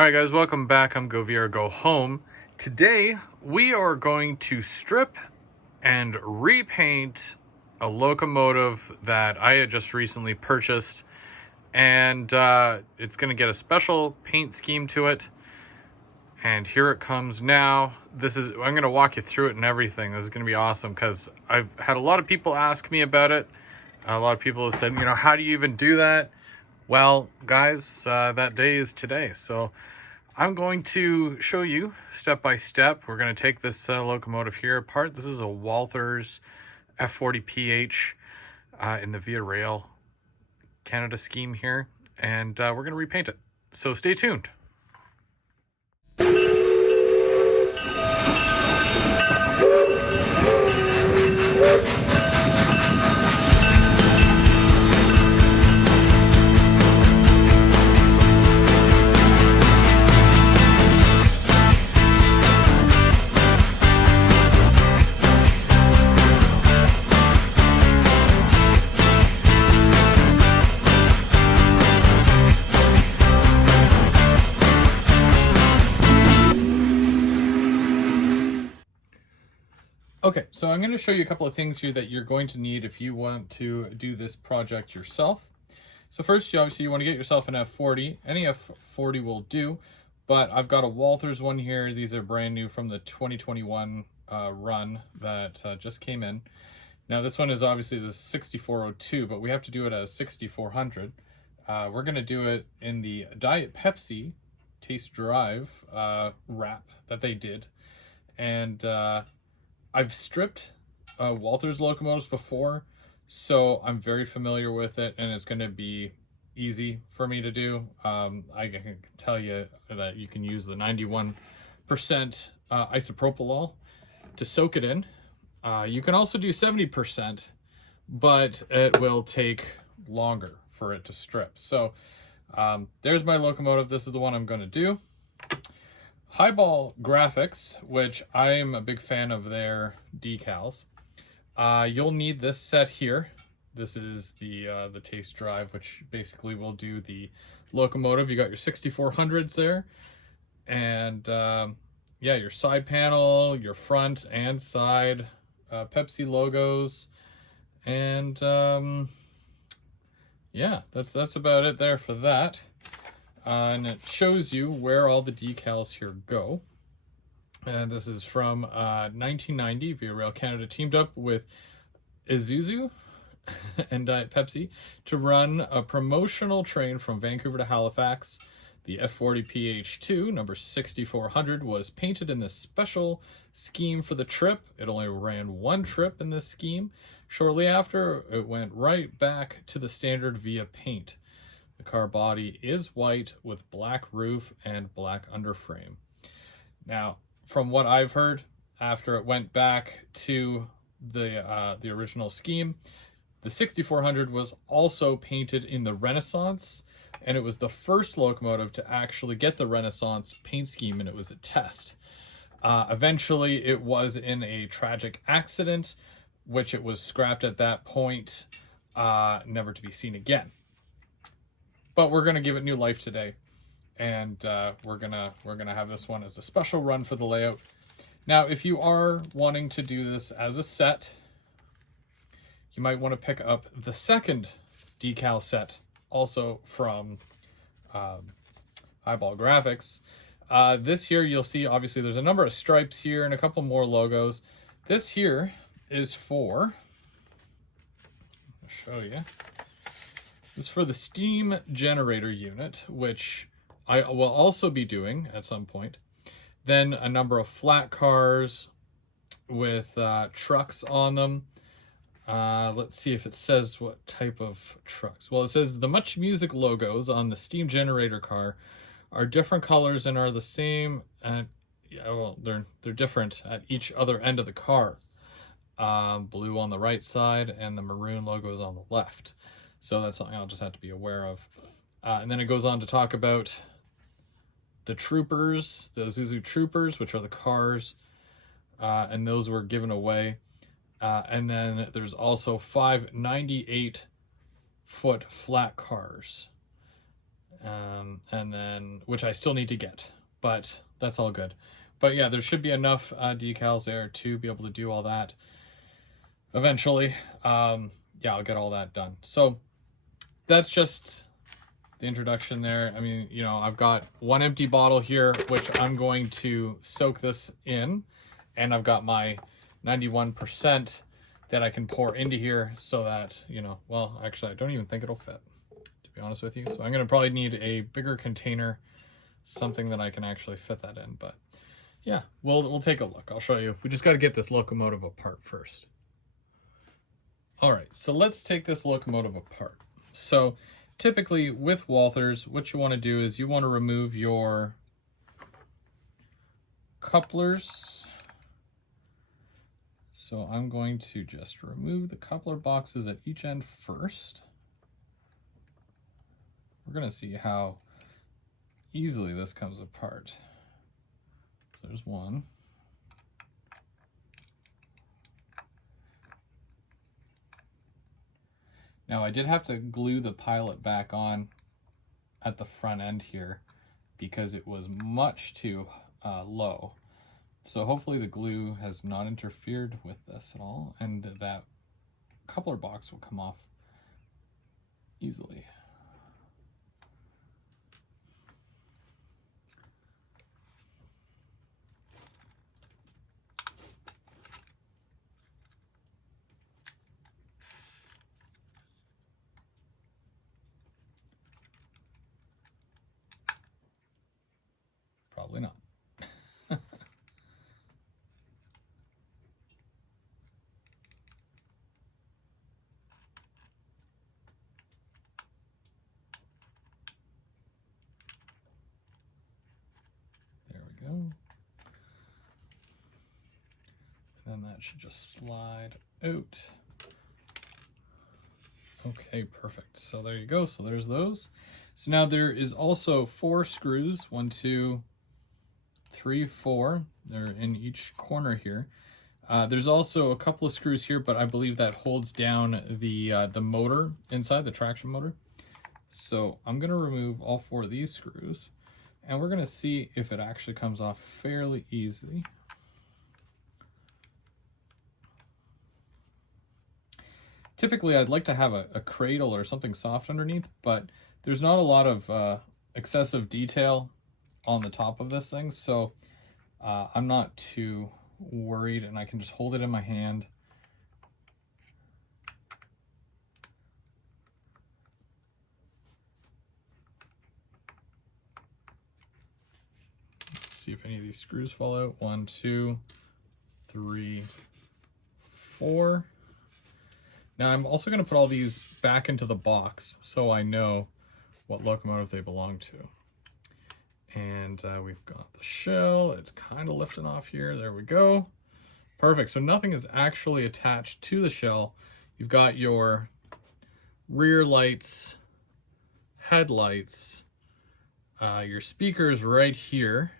Alright guys, welcome back. I'm Go Via or Go Home. Today we are going to strip and repaint a locomotive that I had just recently purchased, and it's going to get a special paint scheme to it. And here it comes now. I'm going to walk you through it and everything. This is going to be awesome because I've had a lot of people ask me about it. A lot of people have said, how do you even do that? Well, guys, that day is today. So I'm going to show you step by step. We're going to take this locomotive here apart. This is a Walthers F40PH in the Via Rail Canada scheme here. And we're going to repaint it. So stay tuned. Okay, so I'm going to show you a couple of things here that you're going to need if you want to do this project yourself. So first, obviously, you want to get yourself an F40. Any F40 will do, but I've got a Walthers one here. These are brand new from the 2021 run that just came in. Now, this one is obviously the 6402, but we have to do it as 6400. We're going to do it in the Diet Pepsi Taste Drive wrap that they did. And I've stripped Walthers locomotives before, so I'm very familiar with it, and it's going to be easy for me to do. I can tell you that you can use the 91% isopropyl to soak it in. You can also do 70%, but it will take longer for it to strip. So there's my locomotive. This is the one I'm going to do. Highball Graphics, which I am a big fan of their decals. You'll need this set here. This is the Taste Drive, which basically will do the locomotive. You got your 6400s there, and yeah, your side panel, your front and side Pepsi logos, and yeah, that's about it there for that. And it shows you where all the decals here go. And this is from 1990. Via Rail Canada teamed up with Isuzu and Diet Pepsi to run a promotional train from Vancouver to Halifax. The F40PH2, number 6400, was painted in this special scheme for the trip. It only ran one trip in this scheme. Shortly after, it went right back to the standard Via paint. The car body is white with black roof and black underframe. Now, from what I've heard, after it went back to the original scheme, the 6400 was also painted in the Renaissance, and it was the first locomotive to actually get the Renaissance paint scheme, and it was a test. Eventually, it was in a tragic accident, which it was scrapped at that point, never to be seen again. But we're gonna give it new life today, and we're gonna have this one as a special run for the layout. Now, if you are wanting to do this as a set, you might want to pick up the second decal set, also from Highball Graphics. This here, you'll see obviously there's a number of stripes here and a couple more logos. This here is for, I'll show you. This is for the steam generator unit, which I will also be doing at some point. Then a number of flat cars with trucks on them. Let's see if it says what type of trucks. Well, it says the Much Music logos on the steam generator car are different colors and are the same. Well, they're different at each other end of the car. Blue on the right side and the maroon logo is on the left. So that's something I'll just have to be aware of. And then it goes on to talk about the Troopers, the Isuzu Troopers, which are the cars, and those were given away. And then there's also 5 98-foot flat cars. and then, which I still need to get, but that's all good. But yeah, there should be enough decals there to be able to do all that eventually. Yeah, I'll get all that done. So that's just the introduction there. I mean, you know, I've got one empty bottle here, which I'm going to soak this in, and I've got my 91% that I can pour into here so that, you know, well, actually, I don't even think it'll fit, to be honest with you. So I'm going to probably need a bigger container, something that I can actually fit that in. But yeah, we'll take a look. I'll show you. We just got to get this locomotive apart first. All right, so let's take this locomotive apart. So typically with Walthers, what you want to do is you want to remove your couplers. So I'm going to just remove the coupler boxes at each end first. We're going to see how easily this comes apart. So there's one. Now I did have to glue the pilot back on at the front end here because it was much too low. So hopefully the glue has not interfered with this at all, and that coupler box will come off easily. Probably not. There we go. And then that should just slide out. Okay, perfect. So there you go. So there's those. So now there is also 4 screws. 1, 2, 3, 4. They're in each corner here. There's also a couple of screws here, but I believe that holds down the motor inside, the traction motor. So I'm going to remove all 4 of these screws, and we're going to see if it actually comes off fairly easily. Typically, I'd like to have a cradle or something soft underneath, but there's not a lot of excessive detail on the top of this thing, so I'm not too worried, and I can just hold it in my hand. Let's see if any of these screws fall out. 1, 2, 3, 4. Now I'm also going to put all these back into the box so I know what locomotive they belong to. And we've got the shell. It's kind of lifting off here. There we go. Perfect. So nothing is actually attached to the shell. You've got your rear lights, headlights, your speakers right here,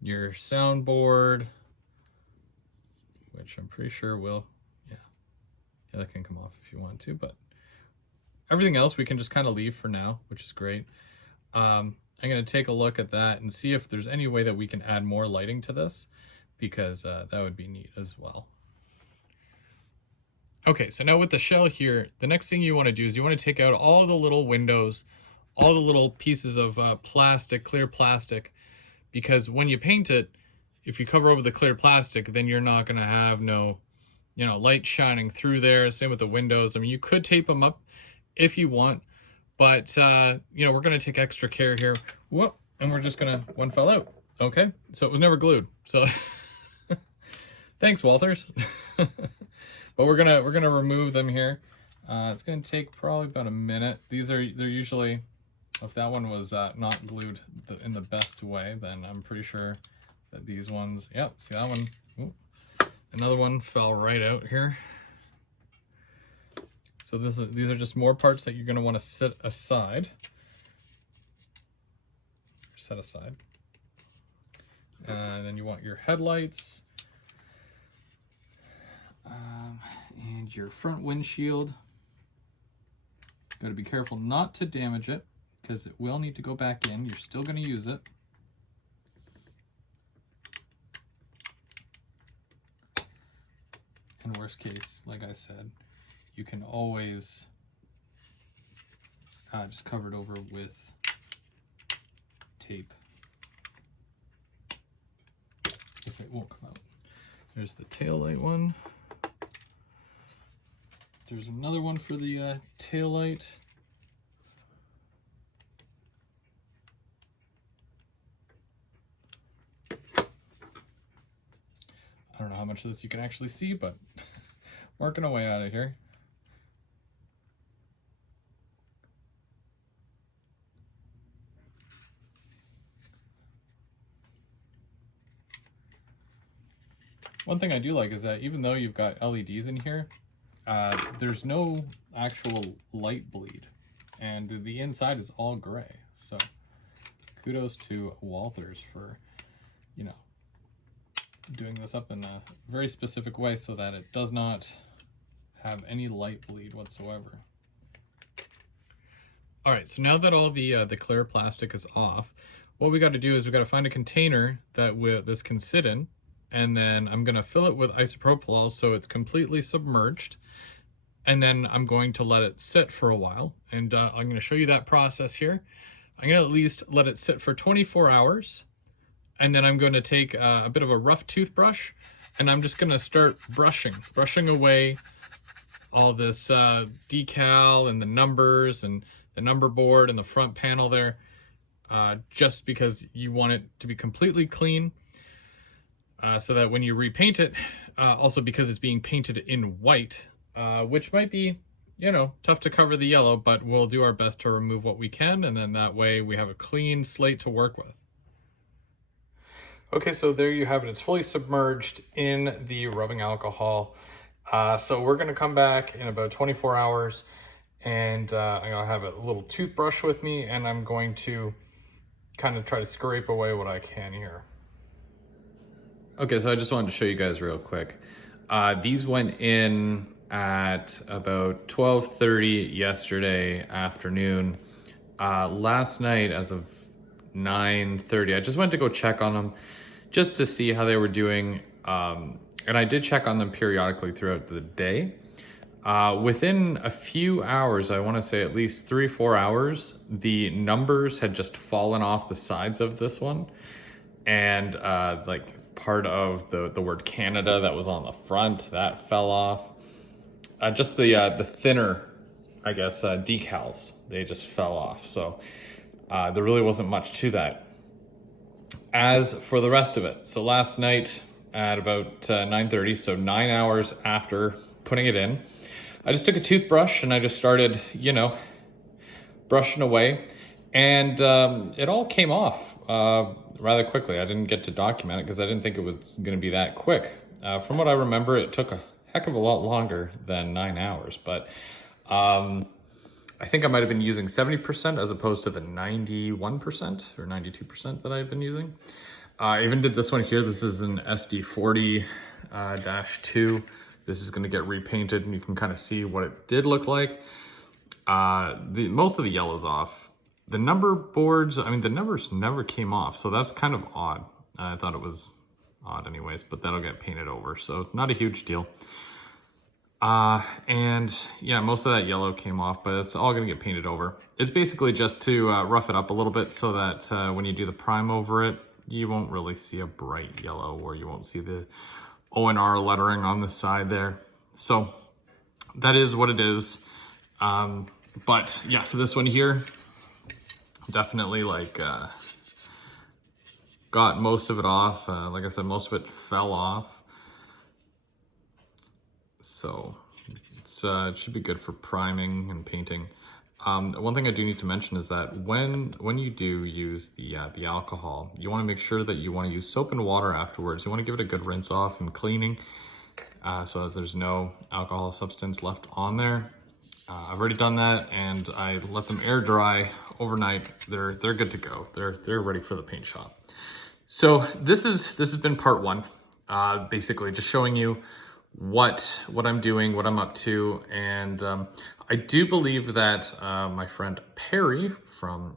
your soundboard, which I'm pretty sure will, yeah, that can come off if you want to, but everything else we can just kind of leave for now, which is great. I'm going to take a look at that and see if there's any way that we can add more lighting to this, because that would be neat as well. Okay, so now with the shell here, the next thing you want to do is you want to take out all the little windows, all the little pieces of plastic, clear plastic, because when you paint it, if you cover over the clear plastic, then you're not going to have no, you know, light shining through there. Same with the windows. I mean, you could tape them up if you want, but, you know, we're going to take extra care here. Whoop, and we're just going to, one fell out. Okay, so it was never glued. So thanks, Walthers. But we're gonna remove them here. It's gonna take probably about a minute. They're usually, if that one was not glued in the best way, then I'm pretty sure that these ones, yep, see that one, ooh, another one fell right out here. So these are just more parts that you're gonna want to set aside. And then you want your headlights. And your front windshield. Got to be careful not to damage it, because it will need to go back in. You're still going to use it. In worst case, like I said, you can always just cover it over with tape if it won't come out. There's the taillight one. There's another one for the taillight. I don't know how much of this you can actually see, but working our way out of here. One thing I do like is that even though you've got LEDs in here, there's no actual light bleed, and the inside is all gray. So kudos to Walthers for, you know, doing this up in a very specific way so that it does not have any light bleed whatsoever. All right, so now that all the clear plastic is off, what we got to do is we got to find a container that this can sit in, and then I'm going to fill it with isopropyl so it's completely submerged, and then I'm going to let it sit for a while, and I'm going to show you that process here. I'm going to at least let it sit for 24 hours, and then I'm going to take a bit of a rough toothbrush, and I'm just going to start brushing away all this decal and the numbers and the number board and the front panel there, just because you want it to be completely clean, so that when you repaint it, also because it's being painted in white, which might be, you know, tough to cover the yellow, but we'll do our best to remove what we can, and then that way we have a clean slate to work with. Okay, so there you have it. It's fully submerged in the rubbing alcohol. So we're gonna come back in about 24 hours, and I'm gonna have a little toothbrush with me, and I'm going to kind of try to scrape away what I can here. Okay, so I just wanted to show you guys real quick. These went in at about 12:30 yesterday afternoon. Last night, as of 9:30, I just went to go check on them just to see how they were doing. And I did check on them periodically throughout the day. Within a few hours, I want to say at least 3-4 hours, the numbers had just fallen off the sides of this one. And like part of the word Canada that was on the front, that fell off. Just the thinner, I guess, decals, they just fell off. So there really wasn't much to that. As for the rest of it, so last night at about 9:30, so 9 hours after putting it in, I just took a toothbrush and I just started, you know, brushing away, and it all came off rather quickly. I didn't get to document it because I didn't think it was going to be that quick. From what I remember, it took a heck of a lot longer than 9 hours, but I think I might have been using 70% as opposed to the 91% or 92% that I've been using. I even did this one here. This is an SD40-2. This is going to get repainted, and you can kind of see what it did look like. Most of the yellow's off. The number boards, I mean, the numbers never came off, so that's kind of odd. I thought it was odd anyways, but that'll get painted over, so not a huge deal. And yeah, most of that yellow came off, but it's all gonna get painted over. It's basically just to rough it up a little bit so that when you do the prime over it, you won't really see a bright yellow, or you won't see the O&R lettering on the side there. So that is what it is. But yeah, for this one here, definitely like got most of it off. Like I said, most of it fell off. So it should be good for priming and painting. One thing I do need to mention is that when you do use the alcohol, you want to make sure that you want to use soap and water afterwards. You want to give it a good rinse off and cleaning, so that there's no alcohol substance left on there. I've already done that, and I let them air dry overnight. They're good to go. They're ready for the paint shop. So this has been part one, basically just showing you what I'm doing, what I'm up to. And I do believe that my friend Perry from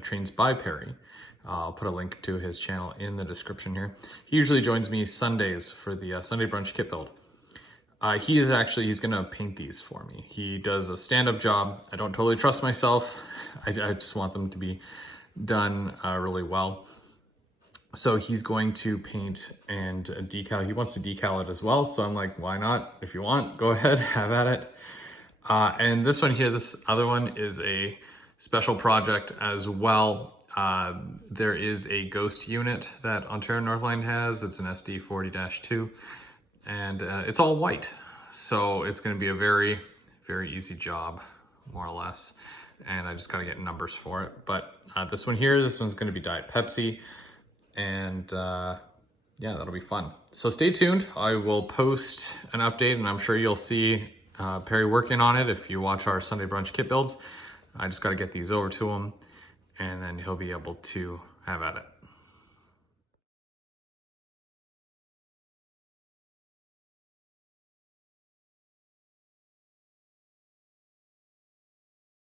Trains by Perry, I'll put a link to his channel in the description here. He usually joins me Sundays for the Sunday brunch kit build. He's gonna paint these for me. He does a stand-up job. I don't totally trust myself. I just want them to be done really well. So he's going to paint and decal. He wants to decal it as well. So I'm like, why not? If you want, go ahead, have at it. And this one here, this other one is a special project as well. There is a ghost unit that Ontario Northline has. It's an SD40-2. And it's all white. So it's gonna be a very, very easy job, more or less. And I just gotta get numbers for it. But this one's gonna be Diet Pepsi. And yeah, that'll be fun. So stay tuned. I will post an update, and I'm sure you'll see Perry working on it if you watch our Sunday brunch kit builds. I just gotta get these over to him, and then he'll be able to have at it.